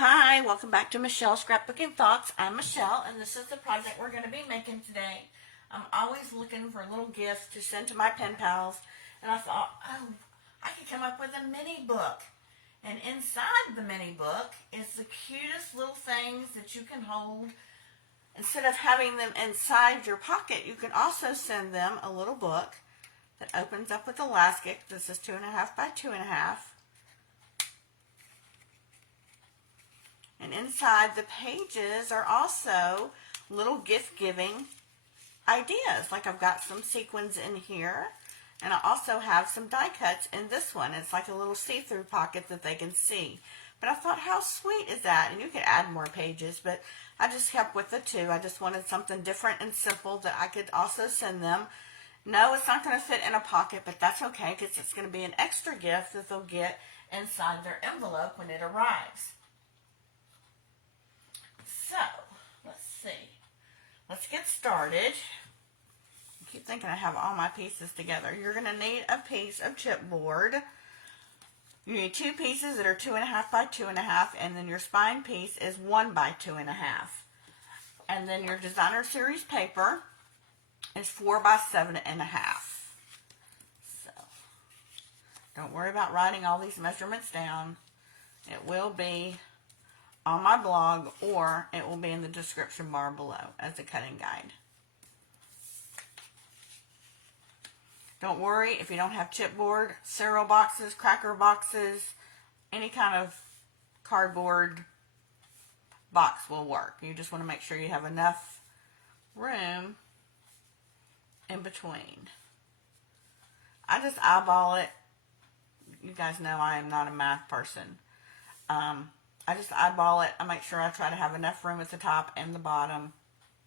Hi, welcome back to Michelle's Scrapbooking Thoughts. I'm Michelle, and this is the project we're going to be making today. I'm always looking for little gifts to send to my pen pals, and I thought, I could come up with a mini book. And inside the mini book is the cutest little things that you can hold. Instead of having them inside your pocket, you can also send them a little book that opens up with elastic. This is 2.5 by 2.5. And inside the pages are also little gift giving ideas. Like I've got some sequins in here, and I also have some die cuts in this one. It's like a little see-through pocket that they can see. But I thought, how sweet is that? And you could add more pages, but I just kept with the two. I just wanted something different and simple that I could also send them. No, it's not going to fit in a pocket, but that's okay because it's going to be an extra gift that they'll get inside their envelope when it arrives. So, let's see. Let's get started. I keep thinking I have all my pieces together. You're going to need a piece of chipboard. You need two pieces that are 2.5 by 2.5, and then your spine piece is 1 by 2.5. And then your designer series paper is 4 by 7.5. So, don't worry about writing all these measurements down. It will be on my blog, or it will be in the description bar below as a cutting guide. Don't worry if you don't have chipboard. Cereal boxes, cracker boxes, any kind of cardboard box will work. You just want to make sure you have enough room in between. I just eyeball it. You guys know I am not a math person. I just eyeball it. I make sure I try to have enough room at the top and the bottom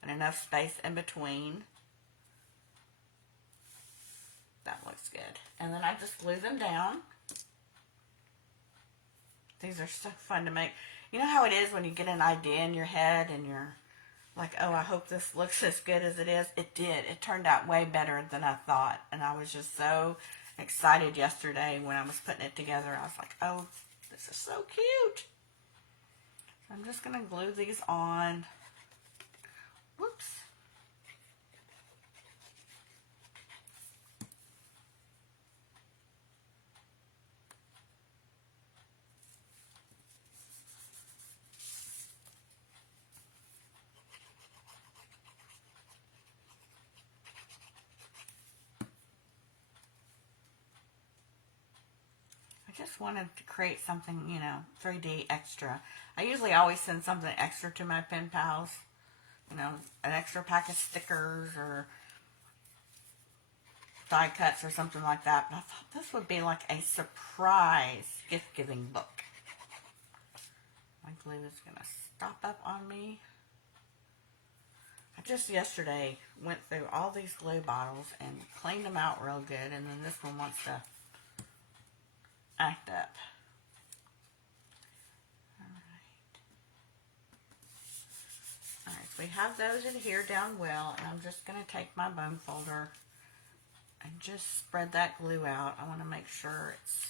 and enough space in between. That looks good. And then I just glue them down. These are so fun to make. You know how it is when you get an idea in your head and you're like, oh, I hope this looks as good as it is. It did. It turned out way better than I thought. And I was just so excited yesterday when I was putting it together. I was like, oh, this is so cute. I'm just going to glue these on. Whoops. I just wanted to create something, 3D extra. I usually always send something extra to my pen pals. An extra pack of stickers or die cuts or something like that. But I thought this would be like a surprise gift-giving book. My glue is going to stop up on me. I just yesterday went through all these glue bottles and cleaned them out real good, and then this one wants to act up. Alright, so we have those in here down well, and I'm just going to take my bone folder and just spread that glue out. I want to make sure it's...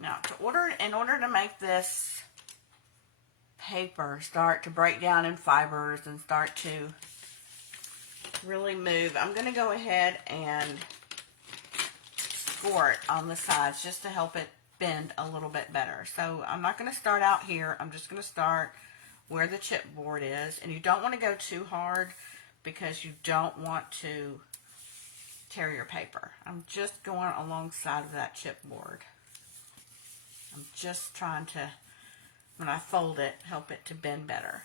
Now, in order to make this paper start to break down in fibers and start to really move, I'm going to go ahead and score it on the sides just to help it bend a little bit better. So I'm not going to start out here. I'm just going to start where the chipboard is. And you don't want to go too hard because you don't want to tear your paper. I'm just going alongside of that chipboard. I'm just trying to, when I fold it, help it to bend better.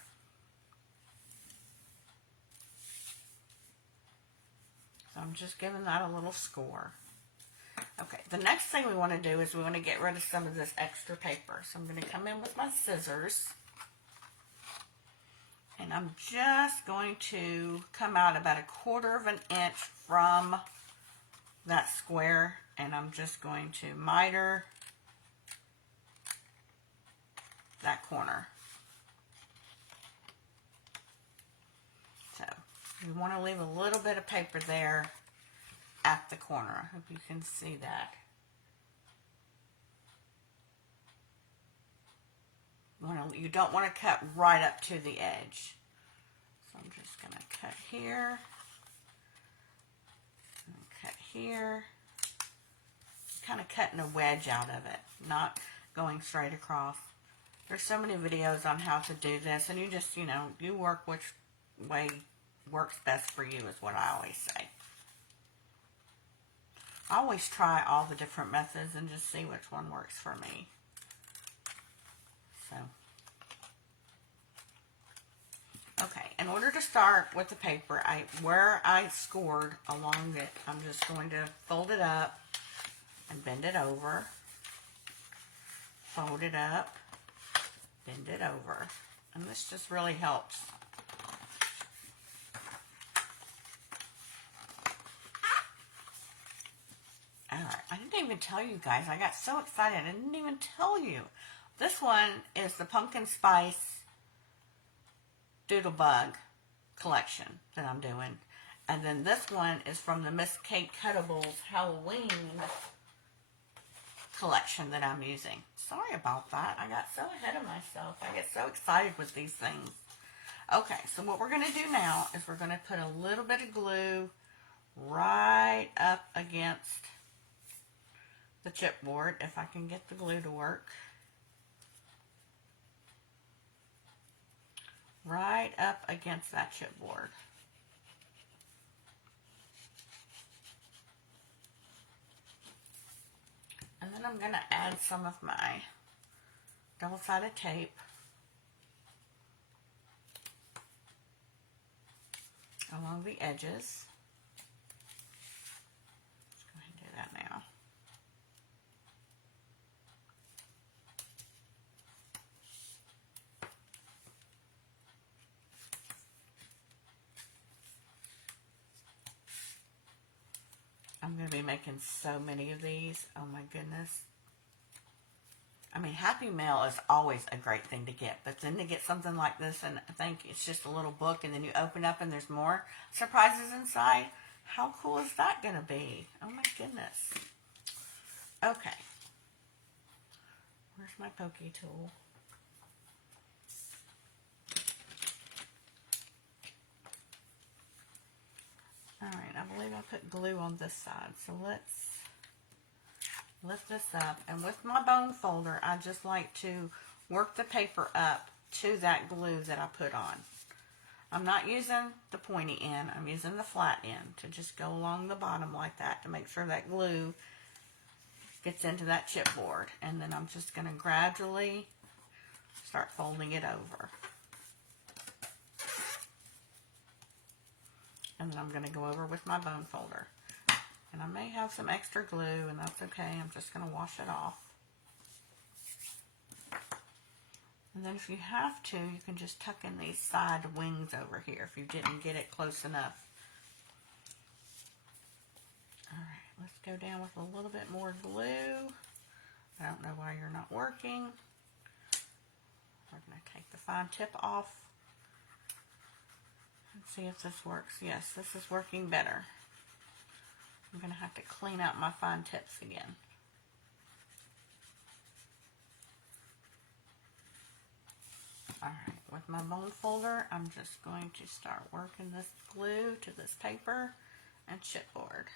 So I'm just giving that a little score. Okay, the next thing we want to do is we want to get rid of some of this extra paper. So I'm going to come in with my scissors. And I'm just going to come out about 1/4 of an inch from that square. And I'm just going to miter that corner. So you want to leave a little bit of paper there at the corner. I hope you can see that. you don't want to cut right up to the edge. So I'm just going to cut here, and cut here, kind of cutting a wedge out of it, not going straight across. There's so many videos on how to do this, and you just, you work which way works best for you is what I always say. I always try all the different methods and just see which one works for me. So, okay, in order to start with the paper, where I scored along it, I'm just going to fold it up and bend it over. Fold it up, bend it over. And this just really helps. Alright, I didn't even tell you guys. I got so excited. I didn't even tell you. This one is the Pumpkin Spice Doodlebug collection that I'm doing. And then this one is from the Miss Kate Cuttables Halloween collection that I'm using. Sorry about that. I got so ahead of myself. I get so excited with these things. Okay, so what we're going to do now is we're going to put a little bit of glue right up against the chipboard, if I can get the glue to work. Right up against that chipboard. And then I'm going to add some of my double-sided tape along the edges. Let's go ahead and do that now. I'm going to be making so many of these. Oh my goodness. I mean, Happy Mail is always a great thing to get. But then to get something like this, and I think it's just a little book, and then you open up and there's more surprises inside. How cool is that going to be? Oh my goodness. Okay. Where's my pokey tool? Alright, I believe I put glue on this side. So let's lift this up. And with my bone folder, I just like to work the paper up to that glue that I put on. I'm not using the pointy end. I'm using the flat end to just go along the bottom like that to make sure that glue gets into that chipboard. And then I'm just going to gradually start folding it over. And then I'm going to go over with my bone folder. And I may have some extra glue, and that's okay. I'm just going to wash it off. And then if you have to, you can just tuck in these side wings over here if you didn't get it close enough. Alright, let's go down with a little bit more glue. I don't know why you're not working. We're going to take the fine tip off. Let's see if this works. Yes, this is working better. I'm going to have to clean out my fine tips again. Alright, with my bone folder, I'm just going to start working this glue to this paper and chipboard.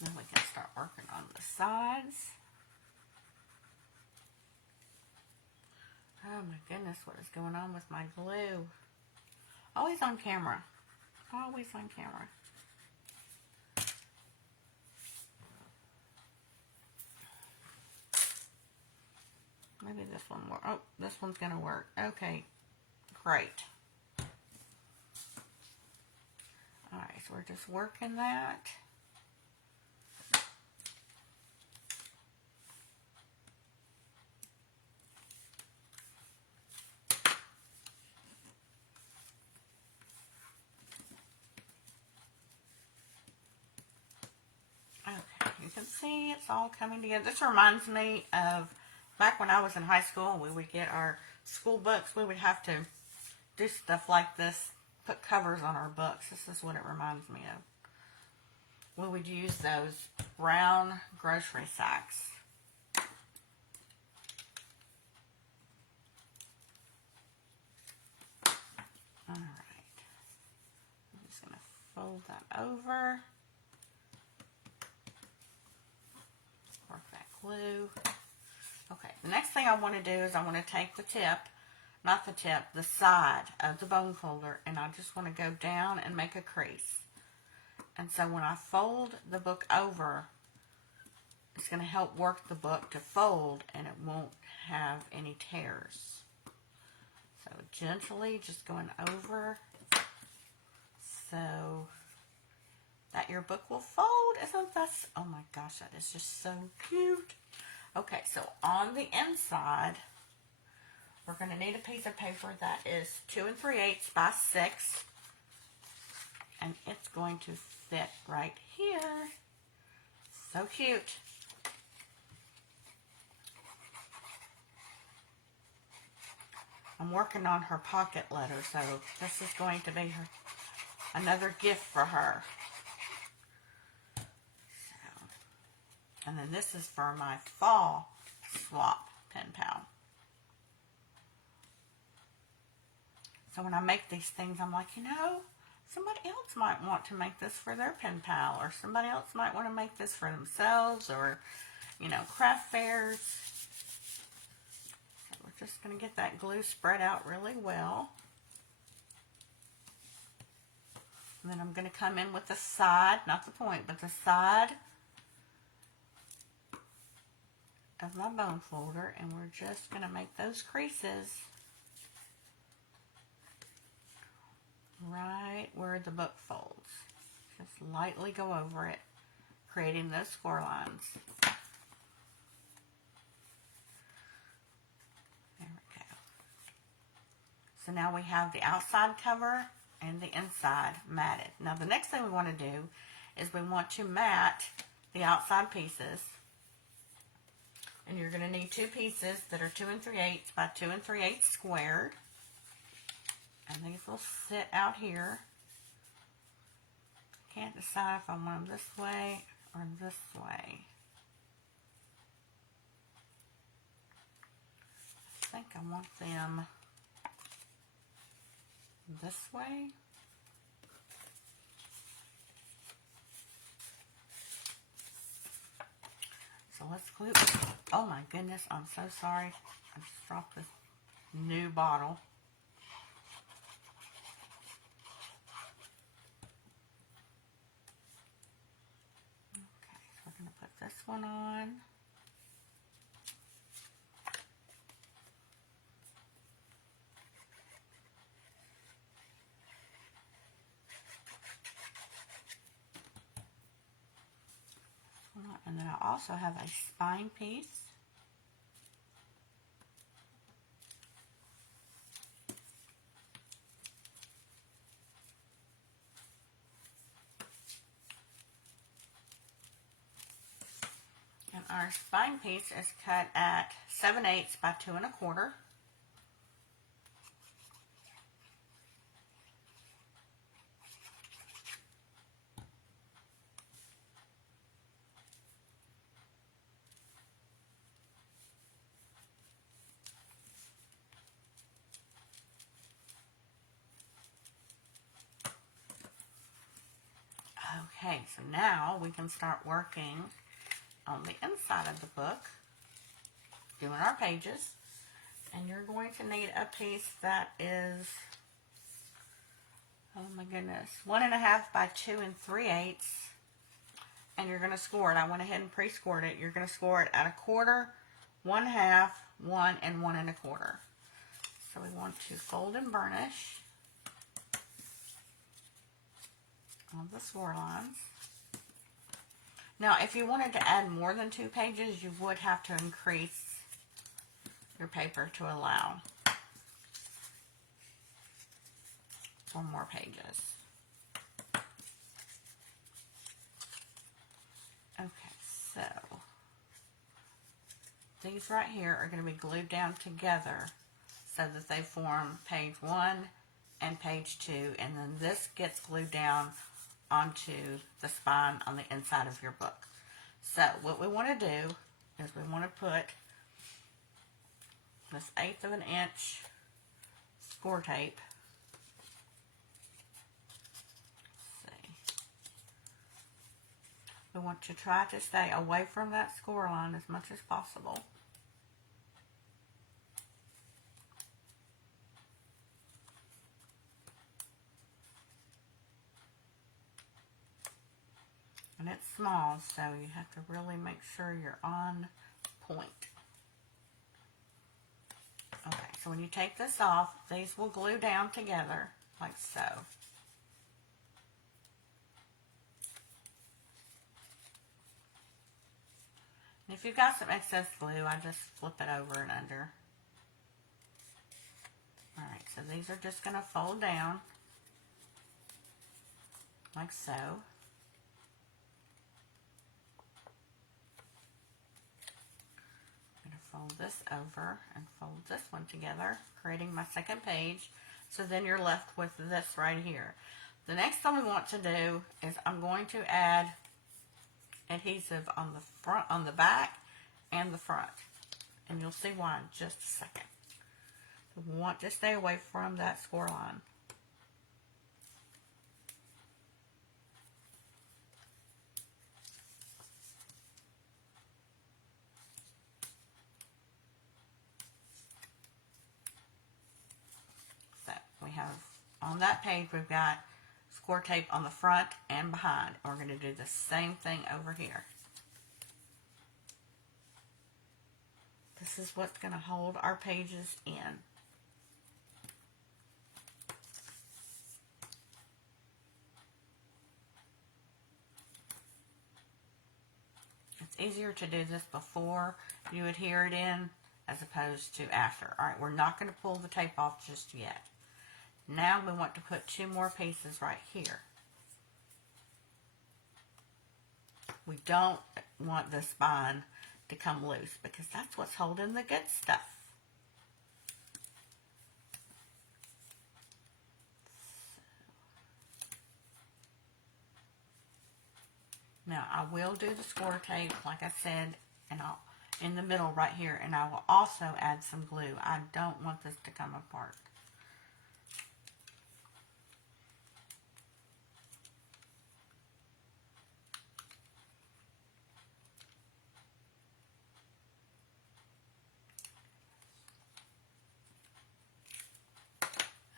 Then we can start working on the sides. Oh my goodness, what is going on with my glue? Always on camera. Always on camera. Maybe this one will. Oh, this one's going to work. Okay, great. Alright, so we're just working that. I see, it's all coming together. This reminds me of back when I was in high school, we would get our school books. We would have to do stuff like this, put covers on our books. This is what it reminds me of. We would use those brown grocery sacks. All right. I'm just going to fold that over. Perfect glue. Okay, the next thing I want to do is I want to take the tip, not the tip, the side of the bone folder, and I just want to go down and make a crease. And so when I fold the book over, it's going to help work the book to fold and it won't have any tears. So gently just going over so that your book will fold. Isn't that, oh my gosh, that is just so cute. Okay, so on the inside, we're going to need a piece of paper that is 2 3/8 by 6. And it's going to fit right here. So cute. I'm working on her pocket letter, so this is going to be another gift for her. So, and then this is for my fall swap pen pal. So when I make these things, I'm like, somebody else might want to make this for their pen pal, or somebody else might want to make this for themselves, or, craft fairs. So we're just going to get that glue spread out really well. And then I'm going to come in with the side, not the point, but the side of my bone folder, and we're just going to make those creases right where the book folds. Just lightly go over it, creating those score lines. There we go. So now we have the outside cover and the inside matted. Now the next thing we want to do is we want to mat the outside pieces. And you're going to need 2 pieces that are 2 3/8 by 2 3/8 squared. And these will sit out here. Can't decide if I want them this way or this way. I think I want them this way. So let's glue. Oh my goodness, I'm so sorry. I just dropped this new bottle. This one on. And then I also have a spine piece. And our spine piece is cut at 7/8 by 2 1/4. Okay, so now we can start working on the inside of the book, doing our pages. And you're going to need a piece that is, oh my goodness, 1 1/2 by 2 3/8. And you're going to score it. I went ahead and pre-scored it. You're going to score it at 1/4, 1/2, 1, and 1 1/4. So we want to fold and burnish on the score lines. Now, if you wanted to add more than 2 pages, you would have to increase your paper to allow for more pages. Okay, so these right here are going to be glued down together so that they form page 1 and page 2, and then this gets glued down onto the spine on the inside of your book. So what we want to do is we want to put this 1/8 of an inch score tape. Let's see. We want to try to stay away from that score line as much as possible. And it's small, so you have to really make sure you're on point. Okay, so when you take this off, these will glue down together, like so. And if you've got some excess glue, I just flip it over and under. Alright, so these are just going to fold down, like so. Fold this over and fold this one together, creating my second page. So then you're left with this right here. The next thing we want to do is I'm going to add adhesive on the front, on the back and the front. And you'll see why in just a second. We want to stay away from that score line. Have on that page, we've got score tape on the front and behind. We're going to do the same thing over here. This is what's going to hold our pages in. It's easier to do this before you adhere it in as opposed to after. Alright, we're not going to pull the tape off just yet. Now we want to put 2 more pieces right here. We don't want the spine to come loose because that's what's holding the good stuff. Now I will do the score tape like I said, and I'll in the middle right here, and I will also add some glue. I don't want this to come apart.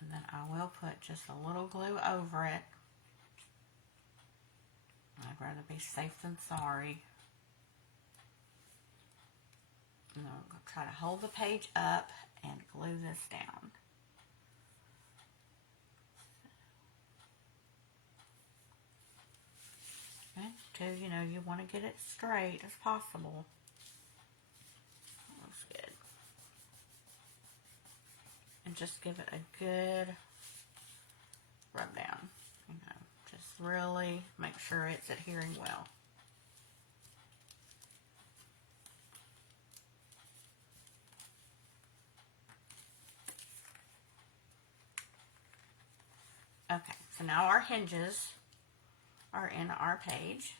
And then I will put just a little glue over it. I'd rather be safe than sorry. And I'm going to try to hold the page up and glue this down. And too, you know, you want to get it straight as possible. That looks good. And just give it a good rub down. You know, just really make sure it's adhering well. Okay, so now our hinges are in our page.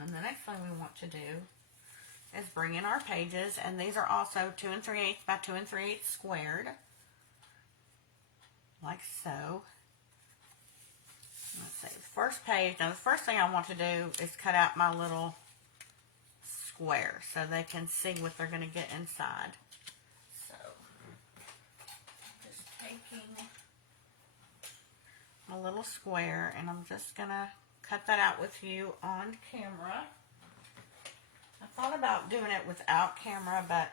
And the next thing we want to do is bring in our pages, and these are also 2 3/8 by 2 3/8 squared, like so. Let's see, the first page. Now the first thing I want to do is cut out my little square so they can see what they're going to get inside. So, just taking a little square, and I'm just going to cut that out with you on camera. I thought about doing it without camera, but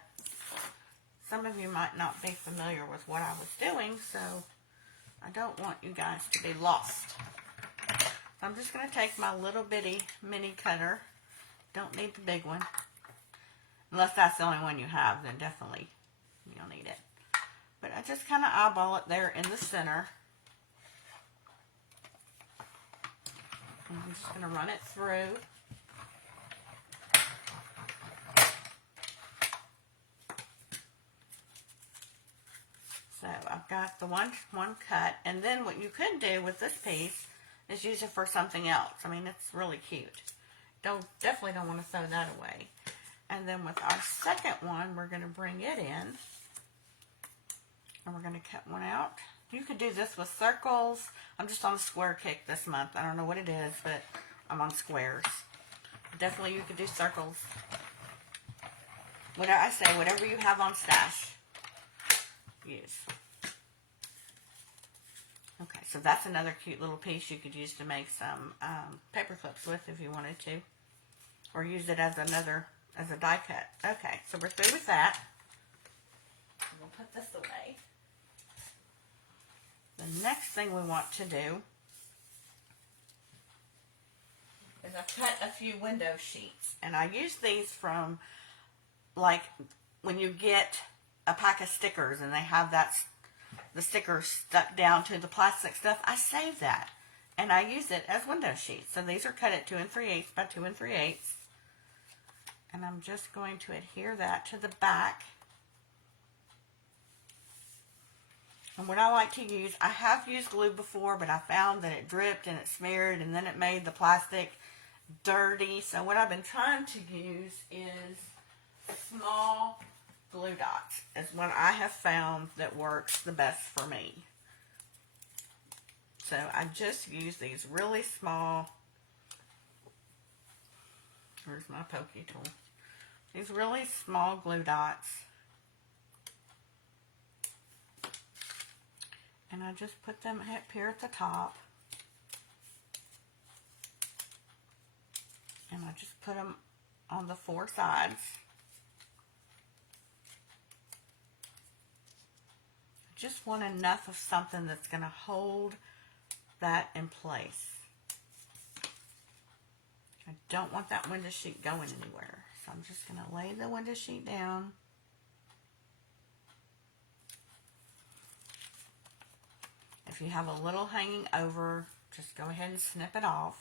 some of you might not be familiar with what I was doing, so I don't want you guys to be lost. So I'm just going to take my little bitty mini cutter. Don't need the big one. Unless that's the only one you have, then definitely you'll need it. But I just kind of eyeball it there in the center. And I'm just going to run it through. got the one cut, and then what you could do with this piece is use it for something else. I mean, it's really cute. Definitely don't want to throw that away. And then with our second one, we're going to bring it in, and we're going to cut one out. You could do this with circles. I'm just on a square kick this month. I don't know what it is, but I'm on squares. Definitely you could do circles. What I say, whatever you have on stash, use. Okay, so that's another cute little piece you could use to make some paper clips with if you wanted to. Or use it as a die cut. Okay, so we're through with that. We'll put this away. The next thing we want to do is I cut a few window sheets. And I use these from, like, when you get a pack of stickers and they have the stickers stuck down to the plastic stuff. I save that. And I use it as window sheets. So these are cut at 2 3/8 by 2 3/8. And I'm just going to adhere that to the back. And what I like to use, I have used glue before, but I found that it dripped and it smeared and then it made the plastic dirty. So what I've been trying to use is small glue dots. Is what I have found that works the best for me. So I just use these really small, where's my pokey tool? These really small glue dots. And I just put them up here at the top. And I just put them on the 4 sides. Just want enough of something that's going to hold that in place. I don't want that window sheet going anywhere. So I'm just going to lay the window sheet down. If you have a little hanging over, just go ahead and snip it off.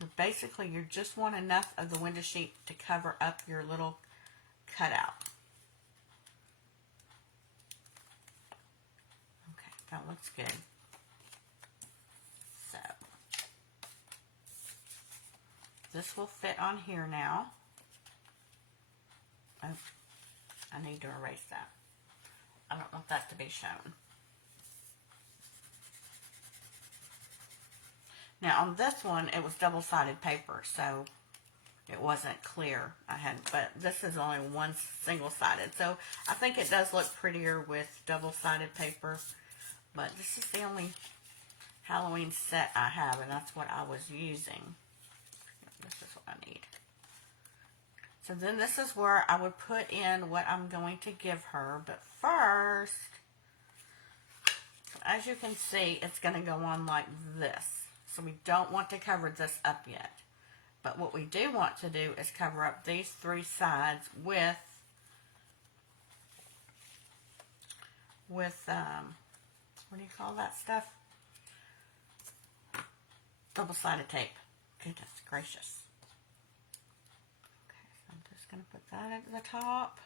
But basically, you just want enough of the window sheet to cover up your little cutout. Okay, that looks good. So, this will fit on here now. Oh, I need to erase that. I don't want that to be shown. Now on this one, it was double-sided paper, so it wasn't clear. But this is only one single-sided, so I think it does look prettier with double-sided paper. But this is the only Halloween set I have, and that's what I was using. This is what I need. So then this is where I would put in what I'm going to give her. But first, as you can see, it's going to go on like this. So we don't want to cover this up yet. But what we do want to do is cover up these 3 sides with what do you call that stuff? Double-sided tape. Goodness gracious. I'm just going to put that at the top.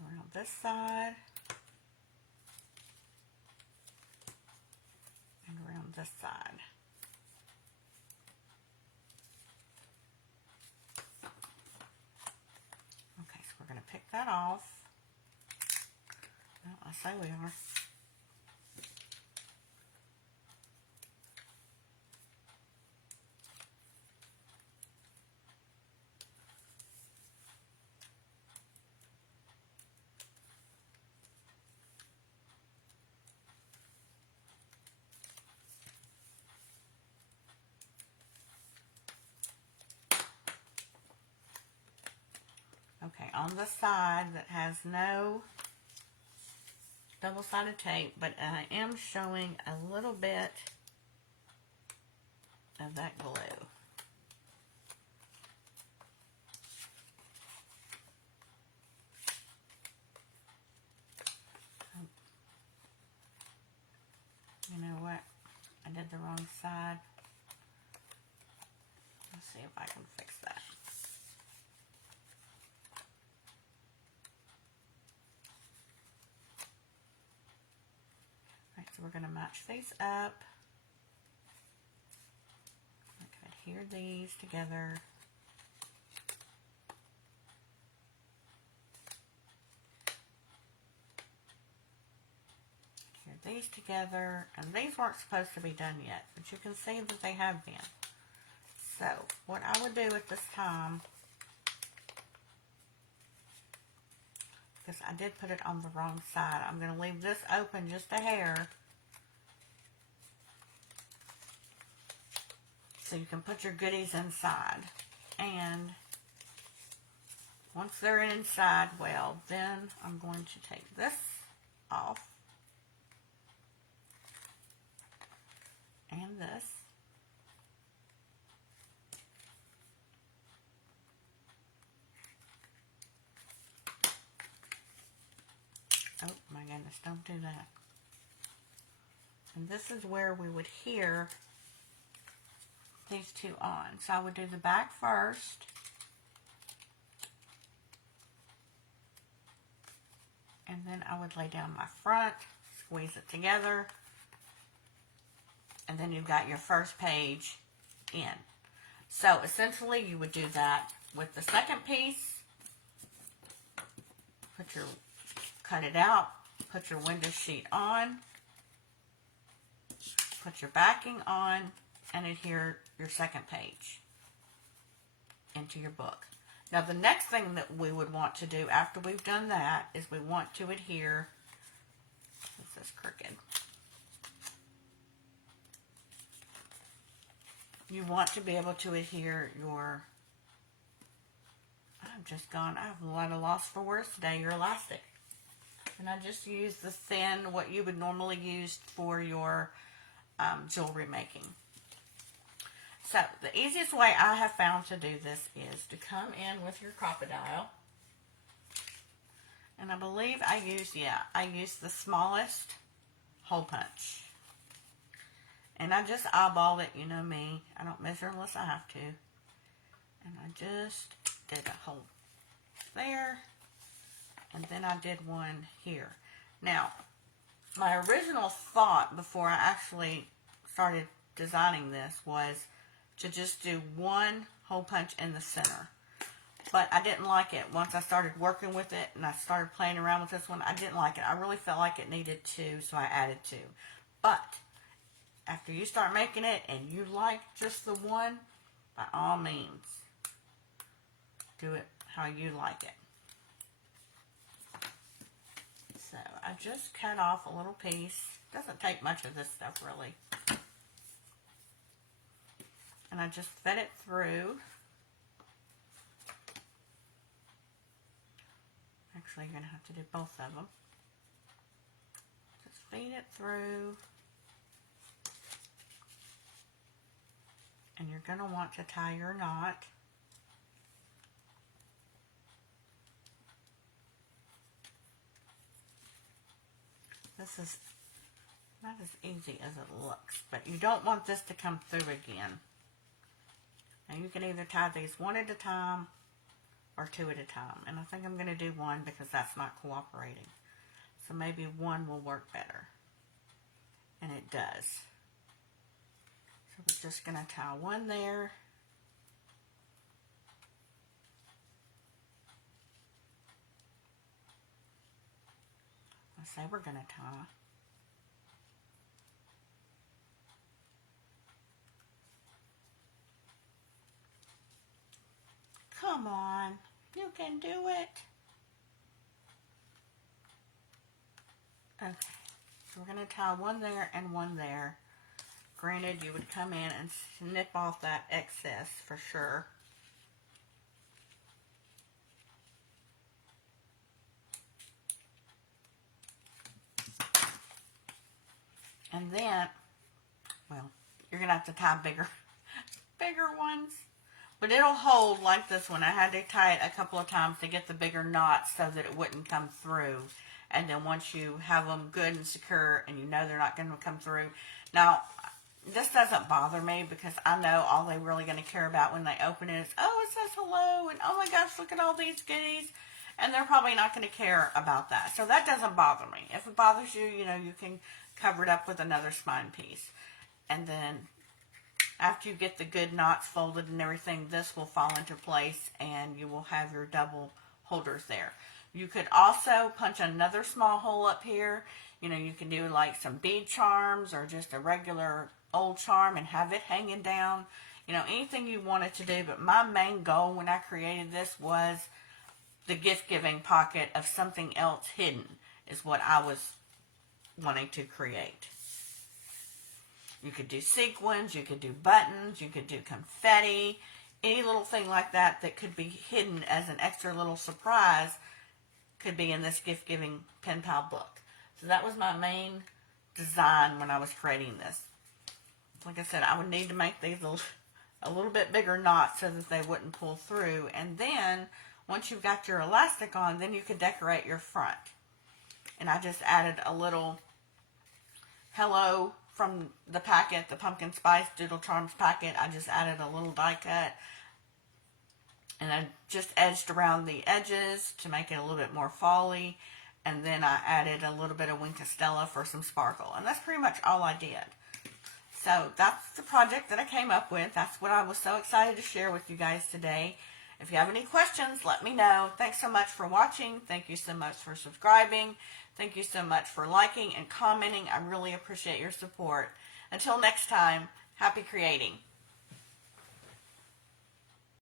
Around this side. And around this side. Okay, so we're going to pick that off. Well, I say we are. Okay, on the side that has no double-sided tape, but I am showing a little bit of that glue. You know what? I did the wrong side. Let's see if I can fix that. So we're going to match these up. Adhere these together. Adhere these together. And these weren't supposed to be done yet, but you can see that they have been. So what I would do at this time, because I did put it on the wrong side, I'm going to leave this open just a hair so you can put your goodies inside. And once they're inside, well, then I'm going to take this off and this. Oh my goodness, don't do that. And this is where we would hear these two on. So I would do the back first. And then I would lay down my front, squeeze it together. And then you've got your first page in. So essentially you would do that with the second piece. Cut it out, put your window sheet on, put your backing on, and adhere your second page into your book. Now the next thing that we would want to do after we've done that is we want to adhere, this is crooked, you want to be able to adhere your, I've had a loss for words today, your elastic. And I just use the thin, what you would normally use for your jewelry making. So the easiest way I have found to do this is to come in with your Crop-A-Dile. And I believe I use the smallest hole punch. And I just eyeball it, you know me. I don't measure unless I have to. And I just did a hole there. And then I did one here. Now, my original thought before I actually started designing this was to just do one hole punch in the center. But I didn't like it. Once I started working with it and I started playing around with this one, I didn't like it. I really felt like it needed two, so I added two. But after you start making it and you like just the one, by all means, do it how you like it. So I just cut off a little piece. Doesn't take much of this stuff really. And I just fed it through. Actually, you're going to have to do both of them. Just feed it through. And you're going to want to tie your knot. This is not as easy as it looks, but you don't want this to come through again. Now you can either tie these one at a time or two at a time. And I think I'm going to do one because that's not cooperating. So maybe one will work better. And it does. So we're just going to tie one there. Say we're going to tie. Come on, you can do it. Okay, so we're going to tie one there and one there. Granted, you would come in and snip off that excess for sure. And then, well, you're going to have to tie bigger ones. But it'll hold like this one. I had to tie it a couple of times to get the bigger knots so that it wouldn't come through. And then once you have them good and secure and you know they're not going to come through. Now, this doesn't bother me because I know all they're really going to care about when they open it is, oh, it says hello. And oh my gosh, look at all these goodies. and they're probably not going to care about that. So that doesn't bother me. If it bothers you, you can cover it up with another spine piece. And then after you get the good knots folded and everything, this will fall into place and you will have your double holders there. You could also punch another small hole up here. You can do like some bead charms or just a regular old charm and have it hanging down. Anything you wanted to do. But my main goal when I created this was the gift-giving pocket of something else hidden is what I was wanting to create. You could do sequins, you could do buttons, you could do confetti, any little thing like that that could be hidden as an extra little surprise could be in this gift-giving pen pal book. So that was my main design when I was creating this. Like I said, I would need to make these a little bit bigger knots so that they wouldn't pull through. And then, once you've got your elastic on, then you could decorate your front. And I just added a little hello from the packet, the Pumpkin Spice Doodle Charms packet. I just added a little die cut. And I just edged around the edges to make it a little bit more fall-y. And then I added a little bit of Wink of Stella for some sparkle. And that's pretty much all I did. So that's the project that I came up with. That's what I was so excited to share with you guys today. If you have any questions, let me know. Thanks so much for watching. Thank you so much for subscribing. Thank you so much for liking and commenting. I really appreciate your support. Until next time, happy creating.